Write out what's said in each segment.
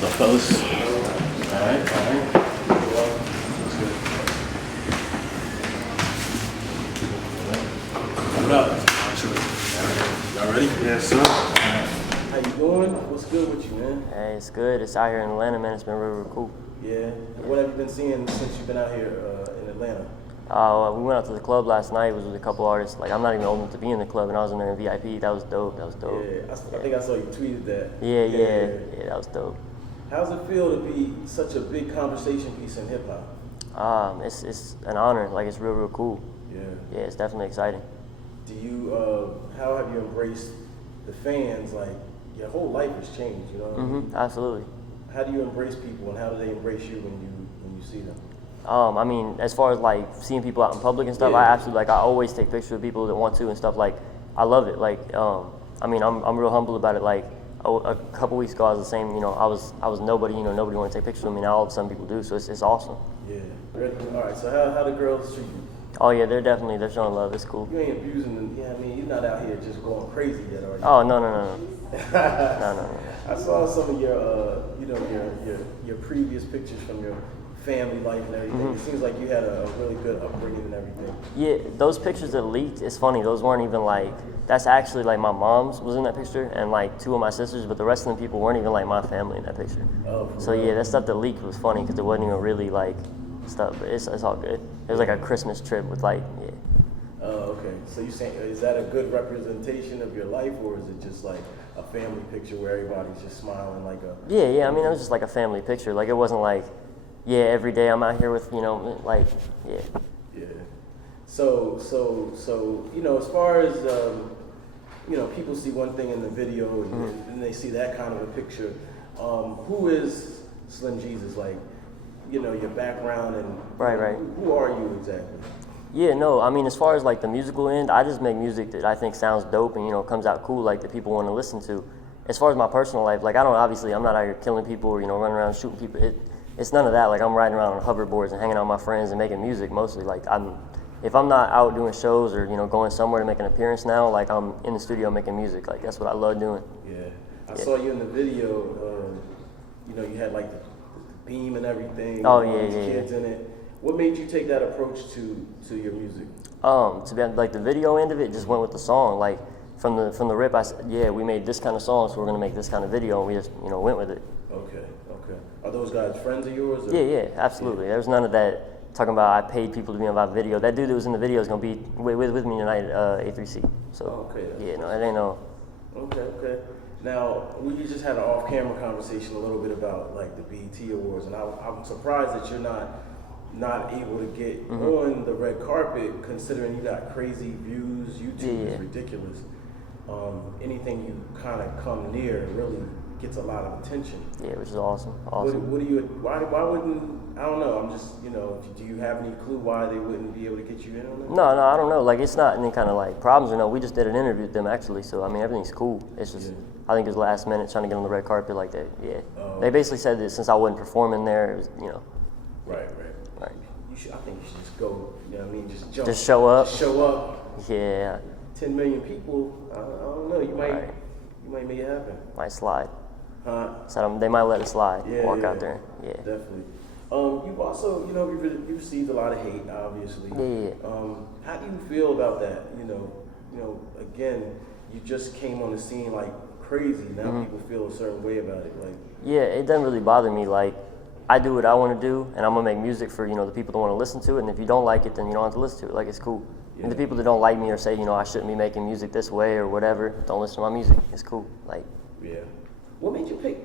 What's up, fellas? All right. What's good? What up? Y'all ready? Yes, sir. How you doing? What's good with you, man? Hey, it's good. It's out here in Atlanta, man. It's been really cool. Yeah. What have you been seeing since you've been out here in Atlanta? We went out to the club last night. It was with a couple artists. Like, I'm not even old enough to be in the club, and I was in there in VIP. That was dope. Yeah, I think I saw you tweeted that. Yeah, that was dope. How's it feel to be such a big conversation piece in hip hop? It's an honor. Like, it's real cool. Yeah. Yeah, it's definitely exciting. Do you, how have you embraced the fans? Like, your whole life has changed, you know what I mean? Absolutely. How do you embrace people, and how do they embrace you when you see them? I mean, as far as like seeing people out in public and stuff, Yeah. I absolutely I always take pictures of people that want to and stuff. Like, I love it. Like, I mean, I'm real humble about it. Like, a couple weeks ago, I was the same. You know, I was nobody. You know, nobody wanted to take pictures of me. Now all of a sudden, people do. So it's awesome. Yeah. All right. So how the girls treat you? Oh yeah, they're showing love. It's cool. You ain't abusing them. Yeah, I mean, you're not out here just going crazy yet, are you? Oh no. No. I saw some of your, your previous pictures from your family life and everything. It seems like you had a really good upbringing and everything. Yeah, those pictures that leaked, it's funny, those weren't even like, that's actually like my mom's was in that picture and like two of my sisters, but the rest of the people weren't even like my family in that picture. Oh, so yeah, that stuff that leaked was funny because it wasn't even really like stuff, but it's all good. It was like a Christmas trip with like, yeah. Oh, okay. So you saying, is that a good representation of your life, or is it just like a family picture where everybody's just smiling like a... Yeah, I mean, it was just like a family picture. Like, it wasn't like, yeah, every day I'm out here with, like, yeah. Yeah. So, as far as, people see one thing in the video and they see that kind of a picture, who is Slim Jesus? Like, your background and... Right. Who are you exactly? Yeah, no, I mean, as far as like the musical end, I just make music that I think sounds dope and, comes out cool, like that people want to listen to. As far as my personal life, like, I'm not out here killing people or, running around shooting people. It's none of that. Like, I'm riding around on hoverboards and hanging out with my friends and making music mostly. Like, if I'm not out doing shows or, going somewhere to make an appearance now, like, I'm in the studio making music. Like, that's what I love doing. Yeah. I saw you in the video, you had like the beam and everything. Oh, Kids in it. What made you take that approach to your music? To be like the video end of it just went with the song. Like from the rip, I said, yeah, we made this kind of song, so we're gonna make this kind of video, and we just went with it. Okay. Are those guys friends of yours? Or? Yeah, absolutely. Yeah. There was none of that talking about I paid people to be in my video. That dude that was in the video is gonna be with me tonight at A3C. So yeah, no, it ain't no. Okay. Now, we just had an off-camera conversation a little bit about like the BET Awards, and I'm surprised that you're not able to get on the red carpet, considering you got crazy views. YouTube is ridiculous. Anything you kind of come near really gets a lot of attention. Yeah, which is awesome. What do you? Why wouldn't? I don't know. I'm just do you have any clue why they wouldn't be able to get you in on that? No, I don't know. Like, it's not any kind of like problems or no. We just did an interview with them actually, so I mean everything's cool. It's just I think it was last minute trying to get on the red carpet like that. Yeah, they basically said that since I wasn't performing there, it was Right. I think you should just go. You know what I mean? Just jump. Just show up. Just show up. Yeah. 10 million people. I don't know. You might make it happen. Might slide. Huh? So they might let it slide. Yeah, Walk out there. Yeah. Definitely. You've also, you received a lot of hate, obviously. Yeah. How do you feel about that? Again, you just came on the scene like crazy. Now people feel a certain way about it. Like. Yeah, it doesn't really bother me. Like, I do what I want to do, and I'm gonna make music for the people that want to listen to it. And if you don't like it, then you don't have to listen to it. Like, it's cool. Yeah. And the people that don't like me or say I shouldn't be making music this way or whatever, don't listen to my music. It's cool. Like. Yeah. What made you pick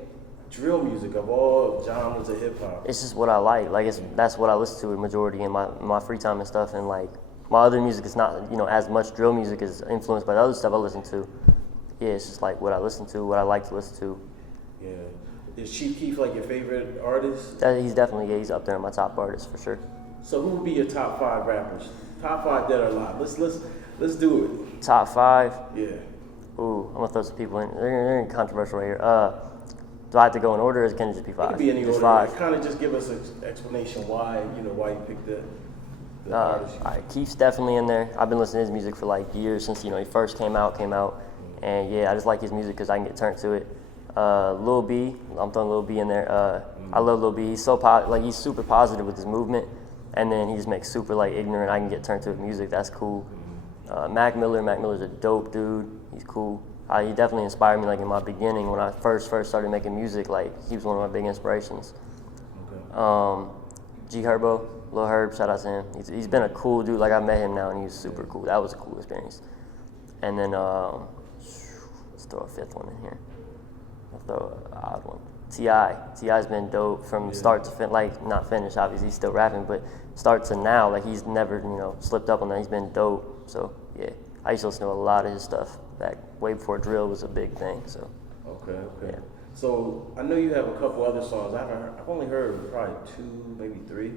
drill music of all genres of hip hop? It's just what I like. Like, that's what I listen to the majority in my free time and stuff. And like my other music is not as much drill music is influenced by the other stuff I listen to. Yeah, it's just like what I listen to, what I like to listen to. Yeah. Is Chief Keef like your favorite artist? He's definitely, he's up there in my top artists for sure. So who would be your top 5 rappers? Top 5 dead or alive? Let's do it. Top 5? Yeah. Ooh, I'm gonna throw some people in. They're controversial right here. Do I have to go in order, or can it just be 5? It could be any just order. 5. Kind of just give us an explanation why you picked the artist. All right, Keef's definitely in there. I've been listening to his music for like years since he first came out, and yeah, I just like his music because I can get turned to it. Lil B, I'm throwing Lil B in there. I love Lil B. He's so he's super positive with his movement, and then he just makes super like ignorant. I can get turned to his music. That's cool. Mac Miller's a dope dude. He's cool. He definitely inspired me like in my beginning when I first started making music. Like he was one of my big inspirations. Okay. G Herbo, Lil Herb, shout out to him. He's been a cool dude. Like I met him now and he was super cool. That was a cool experience. And then let's throw a fifth one in here. I'll throw an odd one. T.I.'s been dope from start to finish. Like not finished, obviously he's still rapping, but start to now, like he's never slipped up on that. He's been dope. So yeah, I used to listen to a lot of his stuff back way before drill was a big thing. So okay. Yeah. So I know you have a couple other songs. I've only heard probably 2, maybe 3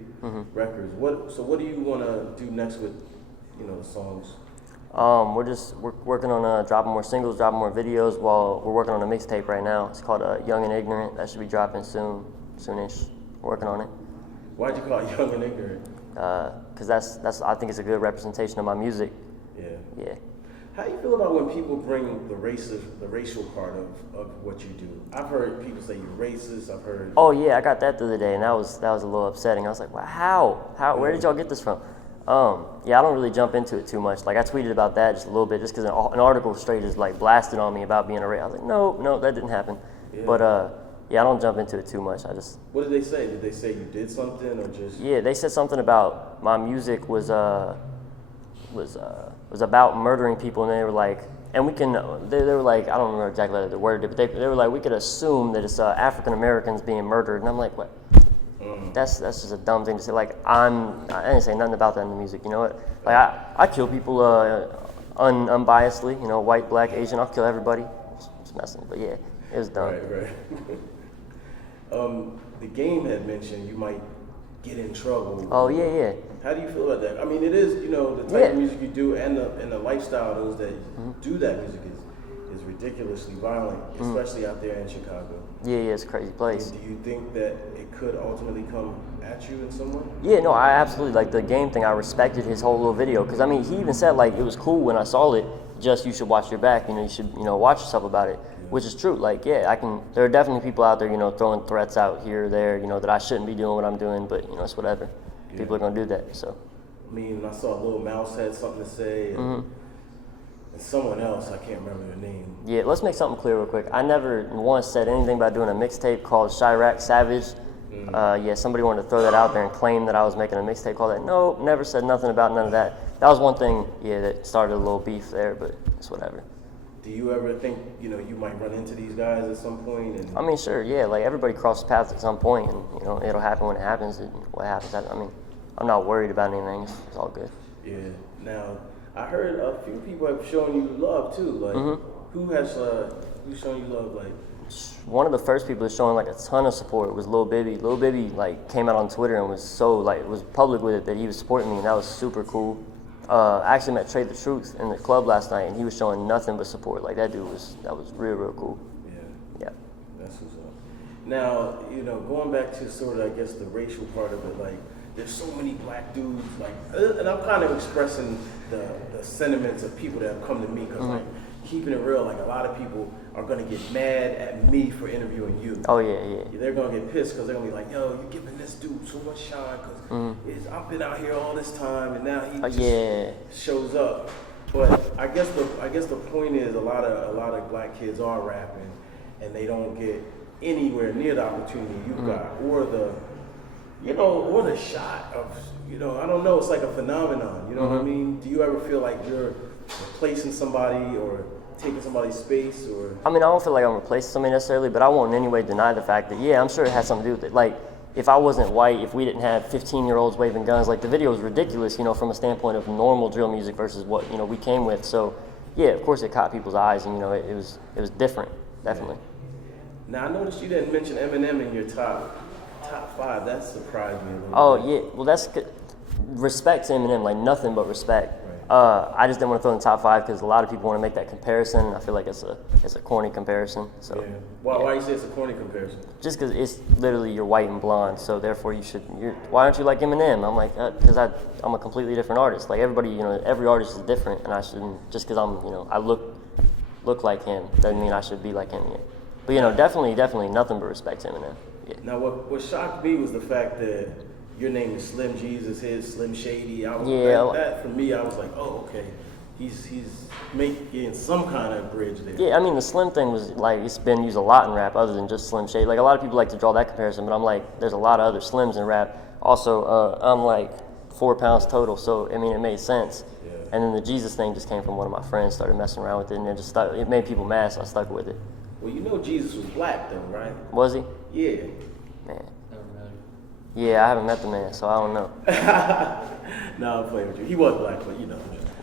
records. What do you want to do next with the songs? We're working on dropping more singles, dropping more videos. While we're working on a mixtape right now. It's called Young and Ignorant. That should be dropping soonish. We're working on it. Why'd you call it Young and Ignorant? Because that's I think it's a good representation of my music. Yeah. How do you feel about when people bring the racial part of what you do? I've heard people say you're racist. I've heard. Oh yeah, I got that the other day, and that was a little upsetting. I was like, wow, how? Where did y'all get this from? Yeah, I don't really jump into it too much. Like I tweeted about that just a little bit, just because an article straight just like blasted on me about being a racist. I was like, no, that didn't happen. Yeah. But yeah, I don't jump into it too much. What did they say? Did they say you did something or just? Yeah, they said something about my music was about murdering people, and they were like, and we can. They were like, I don't remember exactly how they worded it, but they were like, we could assume that it's African Americans being murdered, and I'm like, what? That's just a dumb thing to say. Like I didn't say nothing about that in the music. You know what? Like I kill people unbiasedly. White, black, Asian. I'll kill everybody. Just messing. But yeah, it was dumb. Right. The Game had mentioned you might get in trouble. Oh yeah. How do you feel about that? I mean, it is the type of music you do and the lifestyle of those that do that music is ridiculously violent, especially out there in Chicago. Yeah, it's a crazy place. Do you think that it could ultimately come at you in some way? Yeah, no, I absolutely, like the Game thing, I respected his whole little video, because I mean, he even said like it was cool when I saw it, just you should watch your back, you should watch yourself about it, which is true. Like there are definitely people out there, throwing threats out here or there, that I shouldn't be doing what I'm doing, but it's whatever. Yeah. People are gonna do that, so. I mean, I saw Lil Mouse had something to say, and someone else, I can't remember their name. Yeah, let's make something clear real quick. I never once said anything about doing a mixtape called Chirac Savage. Somebody wanted to throw that out there and claim that I was making a mixtape called that. No, never said nothing about none of that. That was one thing, that started a little beef there, but it's whatever. Do you ever think, you might run into these guys at some point? I mean, sure, yeah. Like everybody crosses paths at some point, and it'll happen when it happens. And what happens? I mean, I'm not worried about anything. It's all good. Yeah. Now, I heard a few people have shown you love too. Like, who's shown you love? Like, one of the first people that's showing like a ton of support was Lil Bibby. Lil Bibby like came out on Twitter and was so was public with it that he was supporting me, and that was super cool. I actually met Trey the Truth in the club last night, and he was showing nothing but support. Like that was real cool. Yeah. That's what's up. Now, going back to sort of, I guess, the racial part of it, like, there's so many black dudes, like, and I'm kind of expressing the sentiments of people that have come to me, because, like, keeping it real, like, a lot of people are going to get mad at me for interviewing you. Oh, yeah. They're going to get pissed because they're going to be like, yo, you're giving this dude so much shine because I've been out here all this time, and now he just shows up. But I guess the point is a lot of black kids are rapping, and they don't get anywhere near the opportunity you've got, or the shot of, I don't know, it's like a phenomenon, what I mean? Do you ever feel like you're replacing somebody or taking somebody's space, or? I mean, I don't feel like I'm replacing somebody necessarily, but I won't in any way deny the fact that, I'm sure it has something to do with it. Like, if I wasn't white, if we didn't have 15-year-olds waving guns, like the video was ridiculous, from a standpoint of normal drill music versus what, we came with. So, yeah, of course it caught people's eyes, and, it was different, definitely. Now, I noticed you didn't mention Eminem in your top 5. That surprised me a little bit. Oh, yeah. Well, that's good. Respect to Eminem, like nothing but respect. Right. I just didn't want to throw in the top 5 because a lot of people want to make that comparison. I feel like it's a corny comparison. So. Yeah. Why you say it's a corny comparison? Just because it's literally you're white and blonde, so therefore why aren't you like Eminem? I'm like, because I'm a completely different artist. Like everybody, every artist is different, and I shouldn't, just because I look like him doesn't mean I should be like him yet. But you know, definitely nothing but respect to Eminem. Yeah. Now, what shocked me was the fact that your name is Slim Jesus, his Slim Shady. That for me, I was like, oh, okay, he's making some kind of bridge there. Yeah, I mean the Slim thing was like it's been used a lot in rap, other than just Slim Shady. Like a lot of people like to draw that comparison, but I'm like, there's a lot of other Slims in rap. Also, I'm like 4 pounds total, so I mean it made sense. Yeah. And then the Jesus thing just came from one of my friends, started messing around with it, and it just stuck. It made people mad, so I stuck with it. Well, you know Jesus was black though, right? Was he? Yeah. Man. Yeah, I haven't met the man, so I don't know. No, I'm playing with you. He was black, but you know.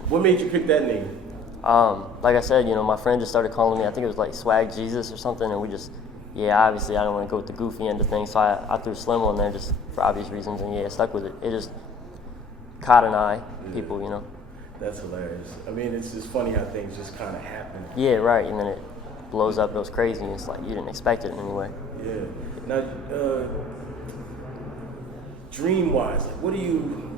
What made you pick that name? Like I said, you know, my friend just started calling me, I think it was like Swag Jesus or something, and we just, obviously I don't want to go with the goofy end of things, so I threw Slim on there just for obvious reasons, and stuck with it. It just caught an eye, people, you know. That's hilarious. I mean, it's just funny how things just kind of happen. Yeah, right, and then it blows up, goes crazy, and it's like you didn't expect it in any way. Yeah. Now, dream-wise, like, what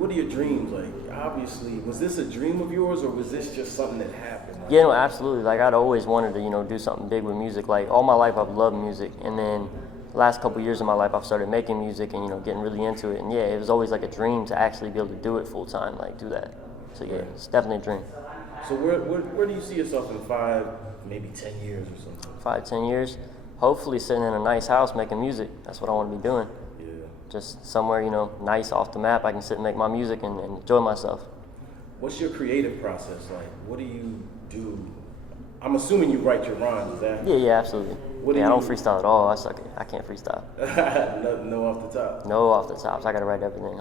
are your dreams? Like, obviously, was this a dream of yours, or was this just something that happened? Like, yeah, no, absolutely. Like, I'd always wanted to, you know, do something big with music. Like, all my life I've loved music, and then the last couple years of my life I've started making music and, you know, getting really into it. And yeah, it was always like a dream to actually be able to do it full time, like do that. So yeah, it's definitely a dream. So where do you see yourself in 5, maybe 10 years or something? 5, 10 years, hopefully sitting in a nice house making music. That's what I want to be doing. Yeah. Just somewhere, you know, nice off the map. I can sit and make my music and enjoy myself. What's your creative process like? What do you do? I'm assuming you write your rhymes, is that? Yeah, absolutely. I don't freestyle at all. I suck. I can't freestyle. No off the top. No off the tops. I gotta write everything.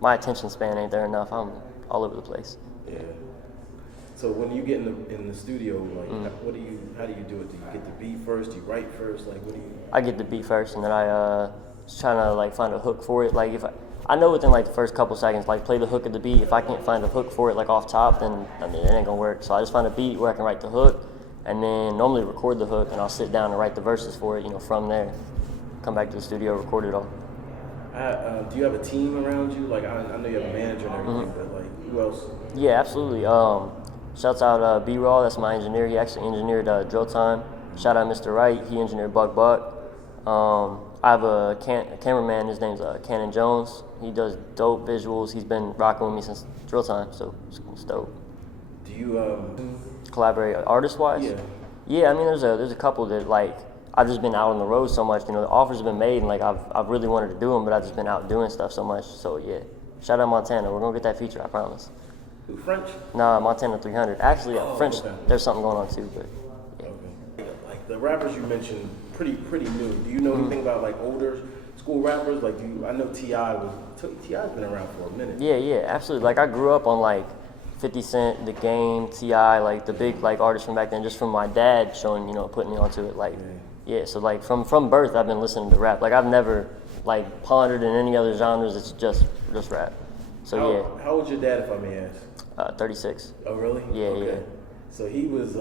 My attention span ain't there enough. I'm all over the place. Yeah. So when you get in the studio, like, how do you do it? Do you get the beat first? Do you write first? Like, what do you? I get the beat first, and then I just trying to like find a hook for it. Like if I know within like the first couple seconds, like play the hook of the beat. If I can't find a hook for it like off top, then I mean it ain't gonna work. So I just find a beat where I can write the hook, and then normally record the hook, and I'll sit down and write the verses for it. You know, from there, come back to the studio, record it all. Do you have a team around you? Like I know you have a manager and everything, but like who else? Yeah, absolutely. Shouts out B-Raw, that's my engineer. He actually engineered Drill Time. Shout out Mr. Wright, he engineered Buck. I have a cameraman, his name's Cannon Jones. He does dope visuals. He's been rocking with me since Drill Time, so it's dope. Do you collaborate artist-wise? Yeah. Yeah, I mean there's a couple that like I've just been out on the road so much. You know, the offers have been made, and like I've really wanted to do them, but I've just been out doing stuff so much. So yeah, shout out Montana. We're gonna get that feature, I promise. Who, French? Nah, Montana 300. Actually, French. Okay. There's something going on too, but yeah. Okay. Like the rappers you mentioned, pretty new. Do you know anything about like older school rappers? Like, I know T.I.'s been around for a minute. Yeah, absolutely. Like I grew up on like 50 Cent, The Game, T.I., like the big like artists from back then, just from my dad showing, you know, putting me onto it. Like, yeah. So like from birth, I've been listening to rap. Like I've never like pondered in any other genres. It's just rap. So How old's your dad, if I may ask? 36. Oh, really? Yeah, okay. yeah. So he was,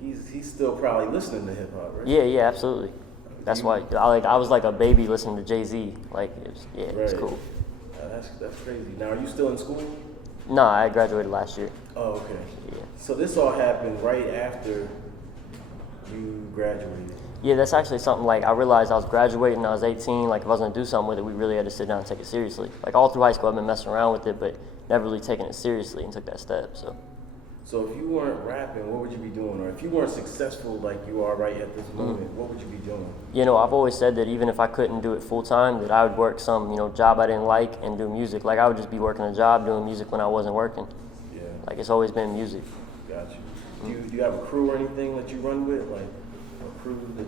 he's still probably listening to hip hop, right? Yeah, absolutely. That's why I was like a baby listening to Jay-Z. Like, it was cool. That's crazy. Now, are you still in school? No, I graduated last year. Oh, okay. Yeah. So this all happened right after you graduated. Yeah, that's actually something like I realized I was graduating, I was 18, like if I was gonna do something with it, we really had to sit down and take it seriously. Like all through high school I've been messing around with it, but never really taking it seriously and took that step, so. So if you weren't rapping, what would you be doing? Or if you weren't successful like you are right at this moment, what would you be doing? You know, I've always said that even if I couldn't do it full time, that I would work some, you know, job I didn't like and do music. Like I would just be working a job doing music when I wasn't working. Yeah. Like it's always been music. Got you. Do you have a crew or anything that you run with? Like a crew, the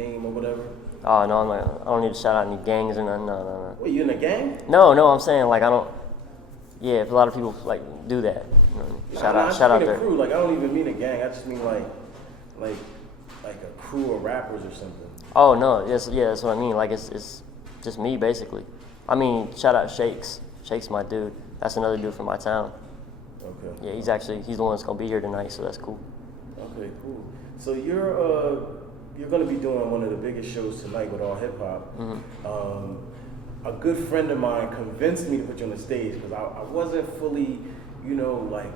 name or whatever? Oh no, I don't need to shout out any gangs or nothing. No. Wait, you in a gang? No, I'm saying like I don't. Yeah, if a lot of people like do that. You know, shout out there. Crew. Like I don't even mean a gang. I just mean like a crew of rappers or something. Oh no, that's what I mean. Like it's just me basically. I mean, shout out Shakes. Shakes my dude. That's another dude from my town. Okay. Yeah, he's the one that's gonna be here tonight, so that's cool. Okay, cool. So you're gonna be doing one of the biggest shows tonight with All Hip Hop. Mm-hmm. A good friend of mine convinced me to put you on the stage because I wasn't fully, you know, like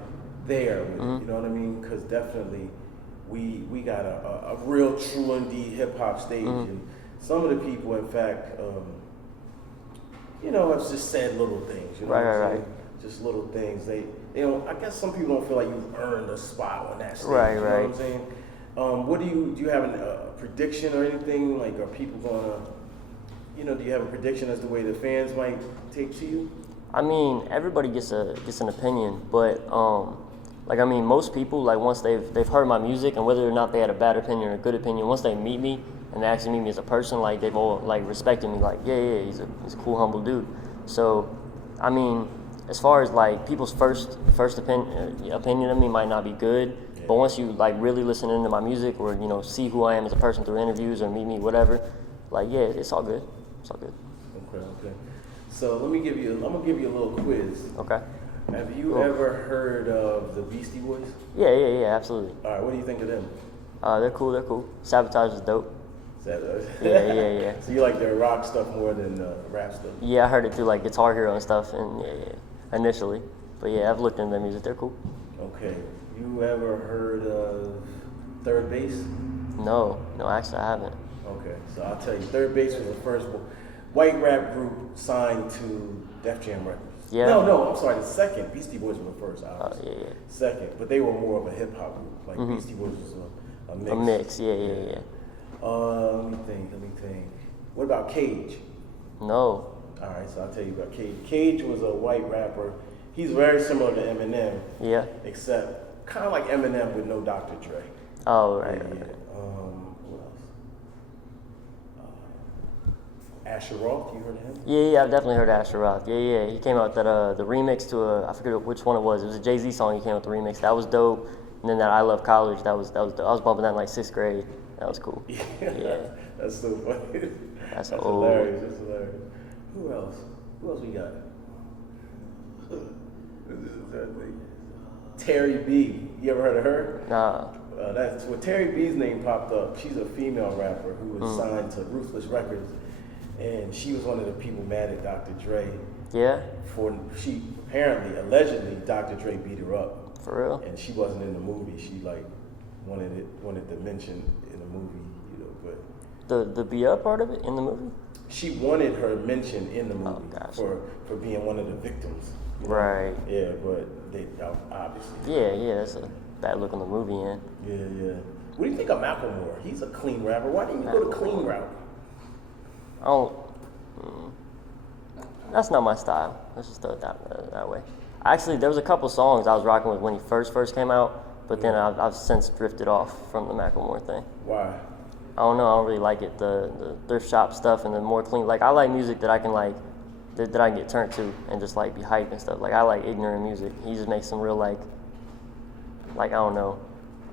there with it, you know what I mean? Because definitely we got a real true indeed hip hop stage, and some of the people, in fact, have just said little things. You know Right. Just little things. They don't. I guess some people don't feel like you've earned a spot on that stage. Right. You know what I'm saying? What do you have a prediction or anything? Like, are people gonna, do you have a prediction as to the way the fans might take to you? I mean, everybody gets an opinion, but most people, like, once they've heard my music, and whether or not they had a bad opinion or a good opinion, once they meet me and they actually meet me as a person, like, they've all like respected me, like, yeah, he's a cool, humble dude. So, I mean, as far as like people's first opinion of me might not be good, but once you like really listen into my music or see who I am as a person through interviews or meet me, whatever, like, yeah, it's all good. It's all good. Okay. So I'm gonna give you a little quiz. Okay. Have you ever heard of the Beastie Boys? Yeah, absolutely. All right, what do you think of them? They're cool. Sabotage is dope. Yeah. So you like their rock stuff more than rap stuff? Yeah, I heard it through like Guitar Hero and stuff, and initially. But yeah, I've looked into their music. They're cool. Okay. You ever heard of Third Base? No, actually I haven't. Okay, so I'll tell you, Third Base was the first white rap group signed to Def Jam Records. Yeah. No, I'm sorry, the second. Beastie Boys were the first, obviously. Yeah. Second, but they were more of a hip hop group. Like Beastie Boys was a mix. A mix, yeah. Let me think. What about Cage? No. All right, so I'll tell you about Cage. Cage was a white rapper. He's very similar to Eminem. Yeah. Except kind of like Eminem with no Dr. Dre. Oh, right. Who else? Asher Roth, you heard of him? Yeah, I've definitely heard Asher Roth. Yeah. He came out with that the remix to I forget which one it was. It was a Jay-Z song. He came out with the remix. That was dope. And then that I Love College. That was dope. I was bumping that in like 6th grade. That was cool. Yeah. That's so funny. That's hilarious. That's hilarious. Who else we got? Terry B. You ever heard of her? Nah. That's where Terry B's name popped up. She's a female rapper who was signed to Ruthless Records, and she was one of the people mad at Dr. Dre. Yeah. She apparently, allegedly, Dr. Dre beat her up. For real? And she wasn't in the movie. She like wanted to mention in the movie, but the beat up part of it in the movie? She wanted her mention in the movie gotcha. for being one of the victims. Right. Yeah, but they obviously. Yeah, that's a bad look on the movie end. Yeah. What do you think of Macklemore? He's a clean rapper. Why didn't you go the clean route? That's not my style. Let's just throw it that way. Actually, there was a couple songs I was rocking with when he first came out, but then I've since drifted off from the Macklemore thing. Why? I don't know. I don't really like it. The thrift shop stuff and the more clean. Like, I like music that I can like that I can get turned to and just like be hype and stuff. Like, I like ignorant music. He just makes some real like I don't know.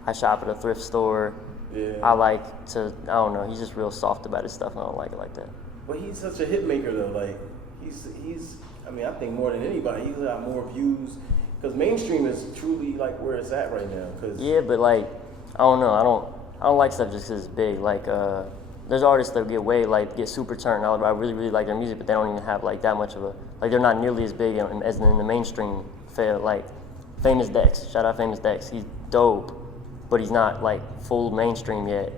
I shop at a thrift store. Yeah. I like to. I don't know. He's just real soft about his stuff. I don't like it like that. But he's such a hit maker though. Like he's. I mean, I think more than anybody, he's got more views because mainstream is truly like where it's at right now. Yeah, but like I don't know. I don't like stuff just 'cause it's big. Like there's artists that get super turned. I really like their music, but they don't even have like that much of a they're not nearly as big as in the mainstream field. Like Famous Dex, shout out Famous Dex. He's dope, but he's not like full mainstream yet.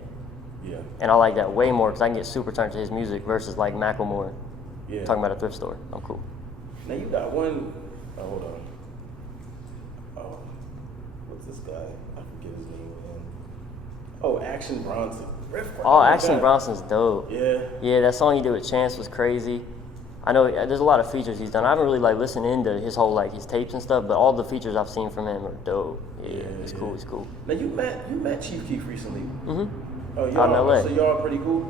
Yeah. And I like that way more because I can get super turned to his music versus like Macklemore. Yeah. Talking about a thrift store. I'm cool. Now you got one. Oh, hold on. Oh, what's this guy? I forget his name again. Oh, Action Bronson. Action Bronson's dope. Yeah. Yeah, that song he did with Chance was crazy. I know there's a lot of features he's done. I haven't really like listened into his whole like his tapes and stuff, but all the features I've seen from him are dope. Yeah, he's cool. He's cool. Now you met Chief Keef recently. Mm-hmm. Oh, Out in LA. So y'all pretty cool?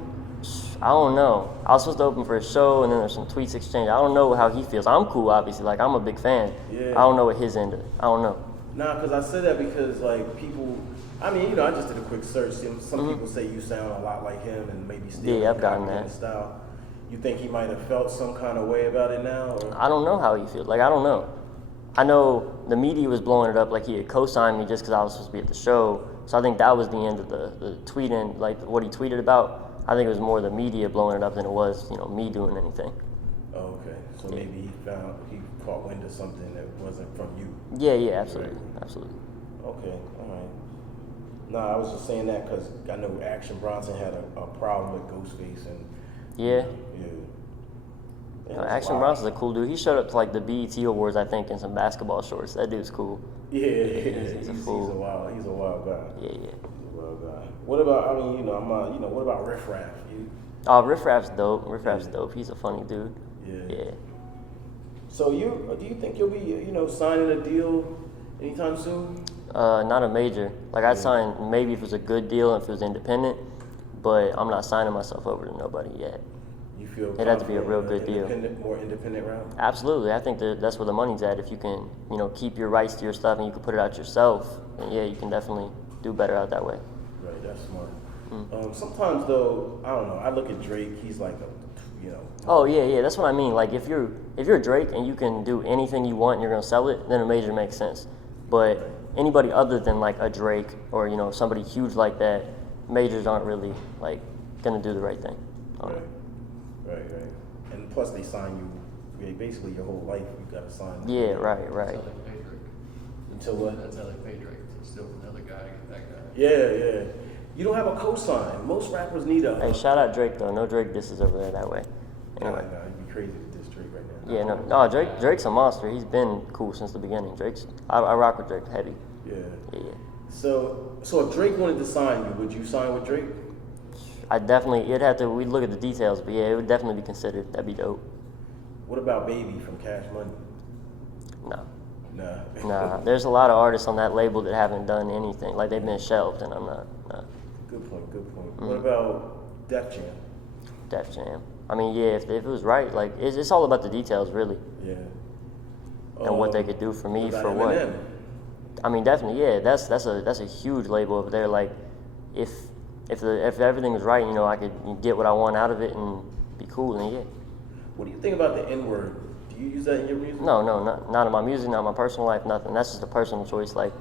I don't know. I was supposed to open for a show, and then there's some tweets exchanged. I don't know how he feels. I'm cool, obviously. Like, I'm a big fan. Yeah. I don't know what his end is. I don't know. Nah, because I said that because, like, people... I mean, I just did a quick search. Some people say you sound a lot like him and maybe still... Yeah, I've gotten that. Style. You think he might have felt some kind of way about it now? Or? I don't know how he feels. Like, I don't know. I know the media was blowing it up like he had co-signed me just because I was supposed to be at the show. So I think that was the end of the tweet and, like, what he tweeted about. I think it was more the media blowing it up than it was, me doing anything. Oh, okay. So maybe he caught wind of something that wasn't from you. Yeah, absolutely. Absolutely. Okay, all right. No, I was just saying that because I know Action Bronson had a problem with Ghostface and Yeah. yeah. Action Bronson's a cool dude. He showed up to like the BET Awards, I think, in some basketball shorts. That dude's cool. Yeah, He's a fool. He's a wild guy. Yeah. He's a wild guy. What about? I mean, what about Riff Raff? Oh, Riff Raff's dope. Riff Raff's dope. He's a funny dude. Yeah. So do you think you'll be, signing a deal anytime soon? Not a major. Like I'd sign maybe if it was a good deal and if it was independent, but I'm not signing myself over to nobody yet. You feel it'd have to be a real good deal. More independent route? Absolutely. I think that's where the money's at. If you can, keep your rights to your stuff and you can put it out yourself, then yeah, you can definitely do better out that way. Right, that's smart. Sometimes though, I don't know. I look at Drake. He's like Oh yeah. That's what I mean. Like if you're Drake and you can do anything you want and you're gonna sell it, then a major makes sense. But anybody other than like a Drake or somebody huge like that, majors aren't really like gonna do the right thing. Right. And plus they sign you, basically your whole life you gotta sign. Yeah, right. That's how they pay Drake. Until what? That's how they pay Drake. To steal from another guy to get that guy. Yeah. You don't have a cosign. Most rappers need a. Hey, shout out Drake though. No Drake disses over there that way. Anyway. Nah, it'd be crazy to diss Drake right now. Yeah, no, Drake's a monster. He's been cool since the beginning. I rock with Drake heavy. Yeah. Yeah. So if Drake wanted to sign you, would you sign with Drake? We'd look at the details, but yeah, it would definitely be considered. That'd be dope. What about Baby from Cash Money? No. Nah. There's a lot of artists on that label that haven't done anything. Like they've been shelved, and I'm not. Nah. Good point. What about Def Jam? Def Jam. I mean, yeah, if it was right, like it's all about the details, really. Yeah. And what they could do for me, for what. Eminem? I mean, definitely, yeah. That's a huge label over there. Like, if everything was right, I could get what I want out of it and be cool. And yeah. What do you think about the N-word? Do you use that in your music? No, not in my music, not in my personal life, nothing. That's just a personal choice. Like,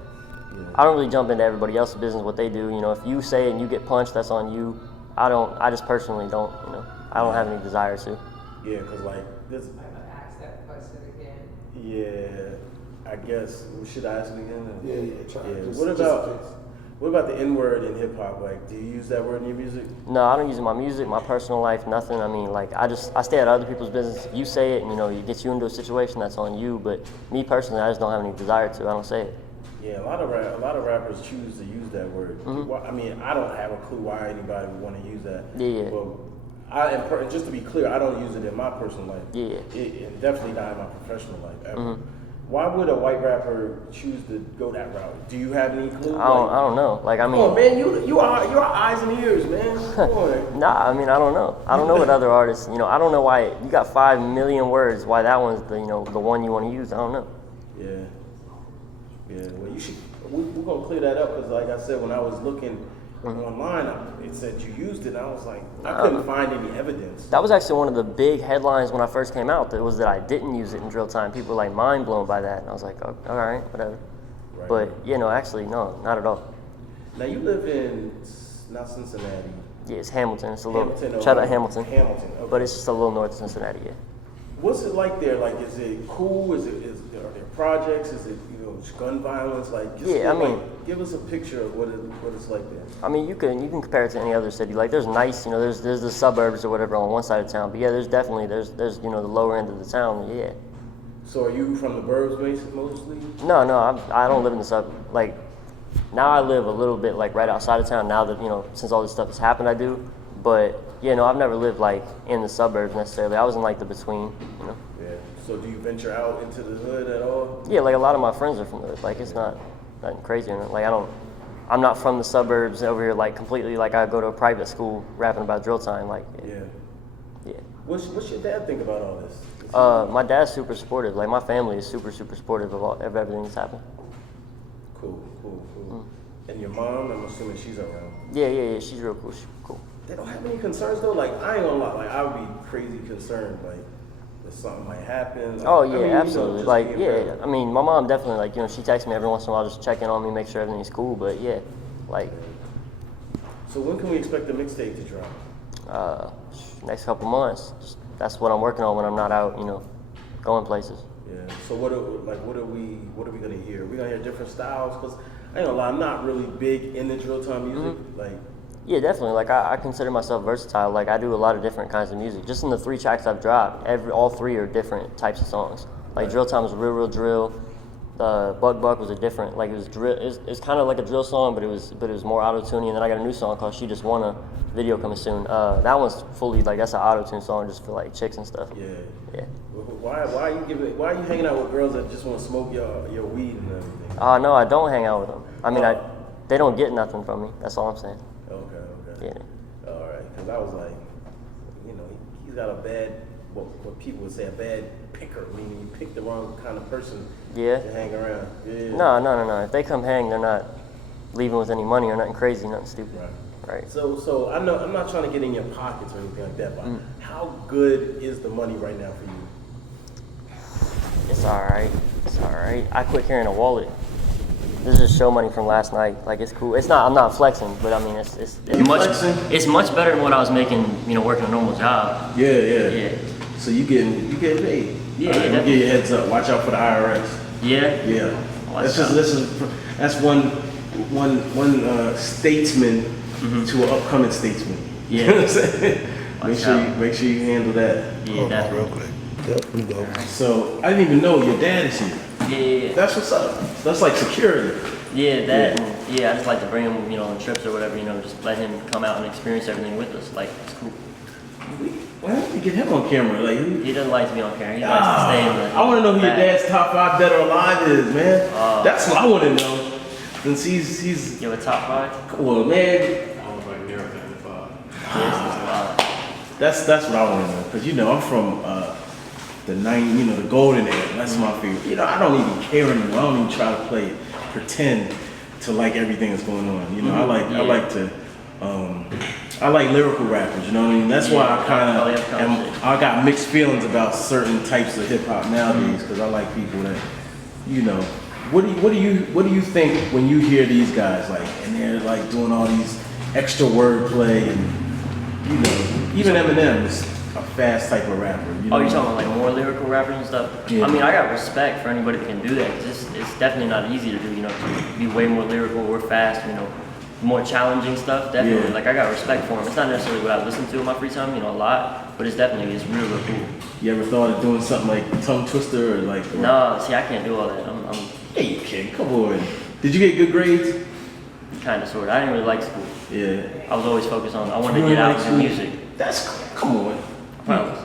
I don't really jump into everybody else's business, what they do. If you say it and you get punched, that's on you. I just personally don't. I don't have any desire to. Yeah, because like this. I'm gonna ask that question again. Yeah, I guess should I ask it again? Yeah. What about the N-word in hip hop? Like, do you use that word in your music? No, I don't use it in my music, my personal life, nothing. I mean, like, I stay out of other people's business. If you say it and, it gets you into a situation, that's on you. But me personally, I just don't have any desire to. I don't say it. Yeah, a lot of rappers choose to use that word. I mean, I don't have a clue why anybody would want to use that. Yeah. Well, just to be clear, I don't use it in my personal life. Yeah. And definitely not in my professional life ever. Why would a white rapper choose to go that route? Do you have any clue? I don't know. Like, I mean, come on, man, you are your eyes and ears, man. Come on. Nah, I mean, I don't know. I don't know what other artists. I don't know why you got 5 million words. Why that one's the the one you want to use? I don't know. Yeah. Well, you should. We're gonna clear that up because, like I said, when I was looking online, it said you used it. And I was like, I couldn't find any evidence. That was actually one of the big headlines when I first came out. That was that I didn't use it in drill time. People were like mind blown by that, and I was like, oh, all right, whatever. Right. But actually, no, not at all. Now you live in not Cincinnati. Yeah, it's Hamilton. It's a little Hamilton, shout out Hamilton. Hamilton, okay. But it's just a little north of Cincinnati. Yeah. What's it like there? Like, is it cool? Are there projects? Is it gun violence? Like, just give us a picture of what it's like there. I mean, you can compare it to any other city. Like, there's nice, there's the suburbs or whatever on one side of town. But yeah, there's definitely there's the lower end of the town. Yeah. So are you from the burbs mostly? No, I don't live in the suburbs. Like, now I live a little bit like right outside of town. Now that since all this stuff has happened, I do. But I've never lived like in the suburbs necessarily. I was in like the between. Yeah. So do you venture out into the hood at all? Yeah, like a lot of my friends are from the hood. Like, it's not nothing crazy. Like, I'm not from the suburbs over here. Like, completely. Like, I go to a private school rapping about drill time. Like, yeah. What's your dad think about all this? My dad's super supportive. Like, my family is super supportive of everything that's happened. Cool. And your mom, I'm assuming she's around. Yeah. She's real cool. She's cool. They don't have any concerns though. Like, I ain't gonna lie. Like, I would be crazy concerned. Like, that something might happen. Like, Oh yeah, absolutely. Like, yeah. I mean, my mom definitely like she texts me every once in a while, just checking on me, make sure everything's cool. But yeah, like. So when can we expect the mixtape to drop? Next couple months. That's what I'm working on when I'm not out, going places. Yeah. So what are we gonna hear? We're gonna hear different styles because I ain't gonna lie, I'm not really big into drill time music. Like, Yeah, definitely. Like I consider myself versatile. Like I do a lot of different kinds of music. Just in the 3 tracks I've dropped, all 3 are different types of songs. Like Drill Time was real drill. Buck Buck was a different, like it was drill. It's kind of like a drill song, but it was more auto-tuning. And then I got a new song called She Just Wanna, video coming soon. That one's fully like that's an auto-tune song just for like chicks and stuff. yeah. Yeah. Why are you hanging out with girls that just want to smoke your weed and everything? No, I don't hang out with them. I mean, they don't get nothing from me. That's all I'm saying. Okay. Yeah. All right, because I was like, he's got a bad, what people would say, a bad picker, meaning you pick the wrong kind of person Yeah. to hang around. Yeah. No. If they come hang, they're not leaving with any money or nothing crazy, nothing stupid. Right. So I know I'm not trying to get in your pockets or anything like that, but how good is the money right now for you? It's all right. I quit carrying a wallet. This is show money from last night. Like it's cool. It's not. I'm not flexing, but I mean it's it's much better than what I was making. Working a normal job. Yeah. So you getting paid? Yeah, All right, yeah, I'll give you a heads up. Watch out for the IRS. Yeah. Yeah. Watch out. That's one statesman to an upcoming statesman. Yeah. You know what I'm saying? Watch out. Make sure you handle that. Yeah, definitely. Real quick. Yep, let me go. So I didn't even know your dad is here. Yeah. That's what's up. That's like security. Yeah, that. And, I just like to bring him, on trips or whatever. Just let him come out and experience everything with us. Like it's cool. Why don't we get him on camera? Like He doesn't like to be on camera. He likes to stay in the. I want to know who your back. dad's top 5 dead or alive is, man. That's what I want to know. Since he's Yo, a top 5. well, man. I was like near 95. Yes, That's what I want to know, because I'm from the golden era. That's my favorite. I don't even care anymore. I don't even try to pretend to like everything that's going on. I like lyrical rappers. You know what I mean? That's why I got mixed feelings about certain types of hip hop nowadays, because I like people that, What do you think when you hear these guys and they're like doing all these extra wordplay and even Eminem is a fast type of rapper. Oh, you're talking about like more lyrical rappers and stuff? Yeah. I mean, I got respect for anybody that can do that. 'Cause it's definitely not easy to do, to be way more lyrical or fast, more challenging stuff, definitely. Yeah. Like, I got respect for them. It's not necessarily what I listen to in my free time, a lot, but it's real cool. You ever thought of doing something like Tongue Twister or like? No, see, I can't do all that. I'm Hey, kid, come on. Did you get good grades? kind of, sort of. I didn't really like school. Yeah. I was always focused on, I wanted to get out and do music. Come on. I promise.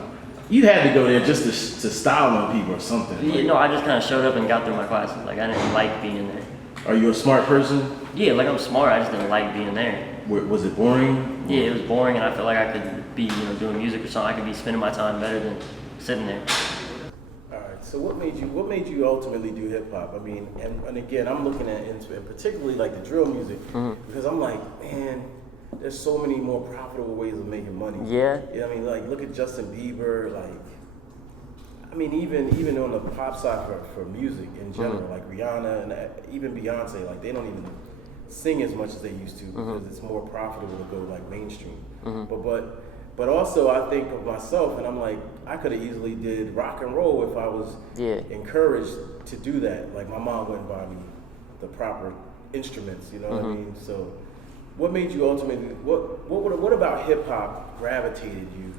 You had to go there just to style on people or something. Yeah, no, I just kind of showed up and got through my classes. Like, I didn't like being there. Are you a smart person? Yeah, like, I'm smart. I just didn't like being there. Was it boring? Yeah, it was boring, and I felt like I could be, doing music or something. I could be spending my time better than sitting there. All right. So what made you ultimately do hip hop? I mean, and again, I'm looking at and particularly like the drill music, because I'm like, man, there's so many more profitable ways of making money. Yeah. I mean, like look at Justin Bieber, I mean, even on the pop side for music in general, like Rihanna and even Beyonce, like they don't even sing as much as they used to because it's more profitable to go like mainstream. But also I think of myself and I'm like, I could have easily did rock and roll if I was encouraged to do that. Like my mom wouldn't buy me the proper instruments, you know what I mean? So what made you ultimately, what about hip hop gravitated you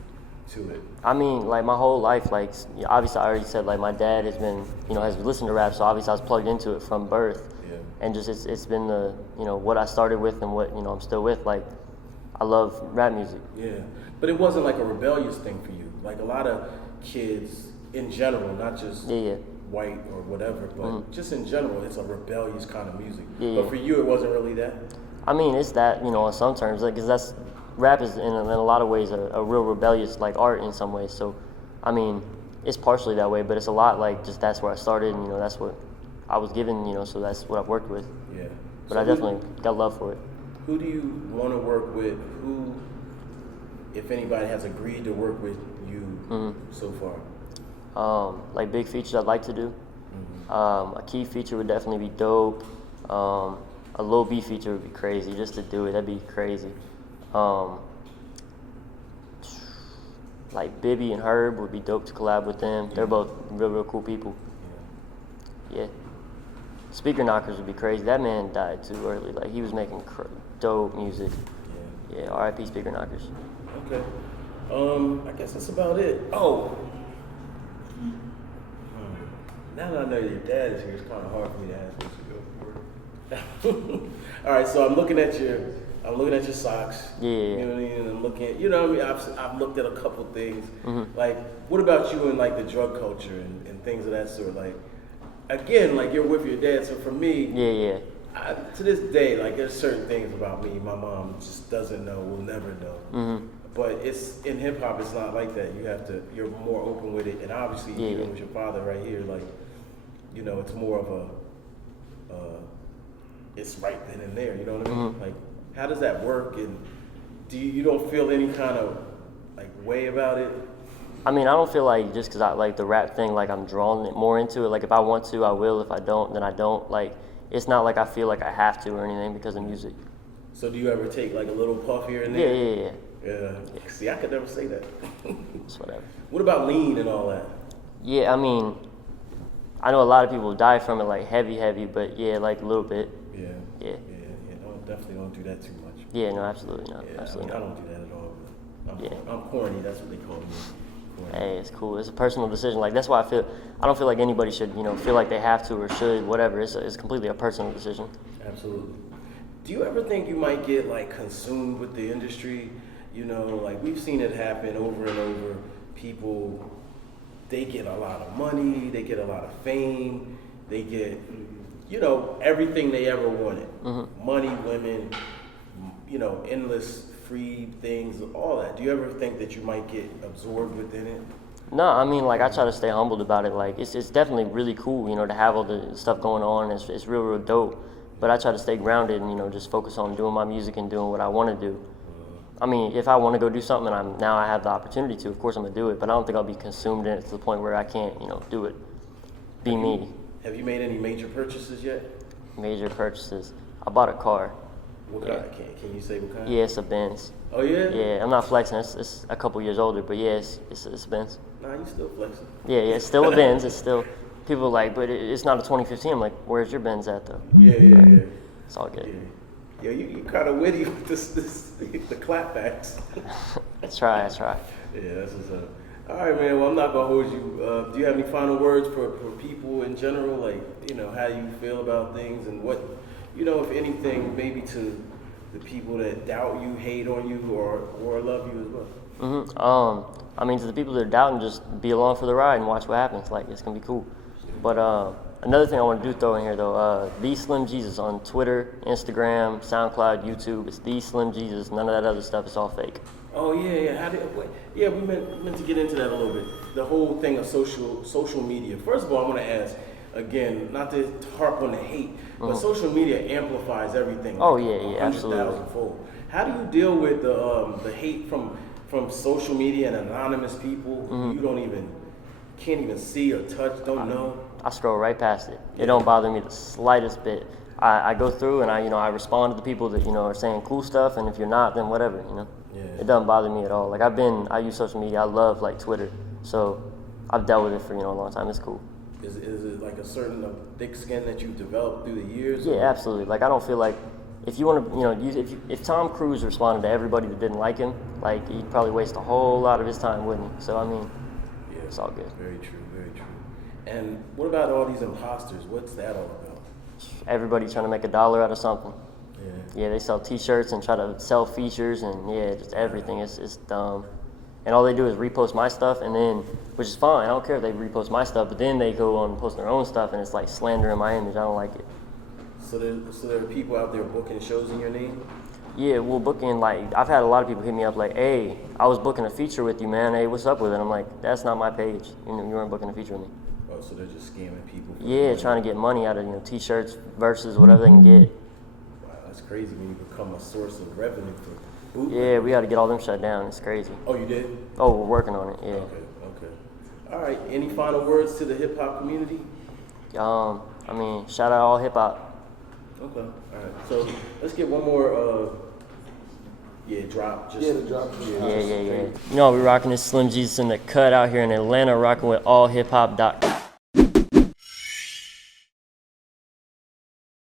to it? I mean, like my whole life, like obviously I already said, like my dad has been, has listened to rap, so obviously I was plugged into it from birth. Yeah. And just it's been the, what I started with and what, I'm still with. Like I love rap music. Yeah, but it wasn't like a rebellious thing for you. Like a lot of kids in general, not just white or whatever, but just in general, it's a rebellious kind of music. But for you, it wasn't really that? I mean, it's that, on some terms, because rap is in a lot of ways a real rebellious like art in some ways. So, I mean, it's partially that way, but it's a lot like just that's where I started, and that's what I was given, so that's what I've worked with. Yeah. But I definitely got love for it. Who do you want to work with? Who, if anybody, has agreed to work with you so far? Like big features I'd like to do. A Keef feature would definitely be dope. A Lil B feature would be crazy. Just to do it, that'd be crazy. Like Bibby and Herb would be dope to collab with them. They're both real cool people. Yeah. Speaker Knockers would be crazy. That man died too early. Like, he was making dope music. Yeah, R.I.P. Speaker Knockers. Okay. I guess that's about it. Oh. Now that I know your dad is here, it's kind of hard for me to ask what you go for. All right, so I'm looking at your socks. Yeah. You know what I mean? And I'm looking, you know what I mean? I've looked at a couple things. Mm-hmm. Like, what about you and like the drug culture and things of that sort? Like, again, like you're with your dad, so for me, Yeah. to this day, like there's certain things about me my mom just doesn't know, will never know. Mm-hmm. But it's in hip hop, it's not like that. You're more open with it, and obviously even with your father right here, like, you know, it's more of it's right then and there. You know what I mean? Mm-hmm. Like, how does that work? And you don't feel any kind of like way about it? I mean, I don't feel like just because I like the rap thing, like I'm drawing it more into it. Like, if I want to, I will. If I don't, then I don't. Like, it's not like I feel like I have to or anything because of music. So do you ever take like a little puff here and there? Yeah. See, I could never say that. It's whatever. What about lean and all that? Yeah, I mean, I know a lot of people die from it, like heavy, but yeah, like a little bit. Yeah. Definitely don't do that too much. Yeah, no, absolutely not. Yeah, Absolutely I not. don't do that at all. I'm corny. That's what they call me. Corny. Hey, it's cool. It's a personal decision. Like, that's why I don't feel like anybody should, feel like they have to or should, whatever. It's completely a personal decision. Absolutely. Do you ever think you might get like consumed with the industry? You know, like we've seen it happen over and over. People, they get a lot of money, they get a lot of fame, they get, everything they ever wanted. Mm-hmm. Money, women, endless free things, all that. Do you ever think that you might get absorbed within it? No, I mean, like, I try to stay humbled about it. Like, it's definitely really cool, to have all the stuff going on. It's real dope. But I try to stay grounded and, just focus on doing my music and doing what I want to do. I mean, if I want to go do something and now I have the opportunity to, of course I'm going to do it. But I don't think I'll be consumed in it to the point where I can't, do it. Be me. Have you made any major purchases yet? Major purchases. I bought a car. What kind? Can you say what kind? Yeah, it's a Benz. Oh, yeah? Yeah, I'm not flexing. It's a couple years older, but yeah, it's a Benz. Nah, you still flexing. Yeah, it's still a Benz. It's still, people are like, but it's not a 2015. I'm like, where's your Benz at, though? Yeah. It's all good. Yeah, you kind of witty with the clapbacks. I try. Yeah, that's what's up. All right, man. Well, I'm not gonna hold you. Do you have any final words for people in general? Like, how you feel about things and what, if anything, maybe to the people that doubt you, hate on you, or love you as well. Mm-hmm. I mean, to the people that are doubting, just be along for the ride and watch what happens. Like, it's gonna be cool. But another thing I want to throw in here though, the Slim Jesus on Twitter, Instagram, SoundCloud, YouTube. It's the Slim Jesus. None of that other stuff is all fake. Oh yeah. We meant to get into that a little bit. The whole thing of social media. First of all, I want to ask again, not to harp on the hate, but social media amplifies everything. Oh yeah, absolutely. 100,000-fold. How do you deal with the hate from social media and anonymous people who you can't even see or touch, don't know? I scroll right past it. It don't bother me the slightest bit. I go through and I respond to the people that are saying cool stuff, and if you're not, then whatever. Yeah. It doesn't bother me at all. Like, I use social media. I love like Twitter, so I've dealt with it for a long time. It's cool. Is it like a certain thick skin that you've developed through the years? Yeah, absolutely. Like, I don't feel like if you want to, if Tom Cruise responded to everybody that didn't like him, like, he'd probably waste a whole lot of his time, wouldn't he? So I mean, it's all good. Very true. And what about all these imposters? What's that all about? Everybody trying to make $1 out of something. Yeah, they sell T-shirts and try to sell features and just everything. It's dumb. And all they do is repost my stuff, and then, which is fine. I don't care if they repost my stuff, but then they go on and post their own stuff, and it's like slandering my image. I don't like it. So there are people out there booking shows in your name? Yeah, well, booking, like, I've had a lot of people hit me up like, hey, I was booking a feature with you, man. Hey, what's up with it? I'm like, that's not my page. You weren't booking a feature with me. Oh, so they're just scamming people? Yeah, trying to get money out of, T-shirts, versus whatever they can get. Wow, that's crazy when you become a source of revenue for bootleg. Yeah, we got to get all them shut down. It's crazy. Oh, you did? Oh, we're working on it, yeah. Okay. All right, any final words to the hip-hop community? I mean, shout out all hip-hop. Okay, all right. So let's get one more, drop. The drop. Yeah. We rocking this Slim Jesus in the cut out here in Atlanta, rocking with allhiphop.com.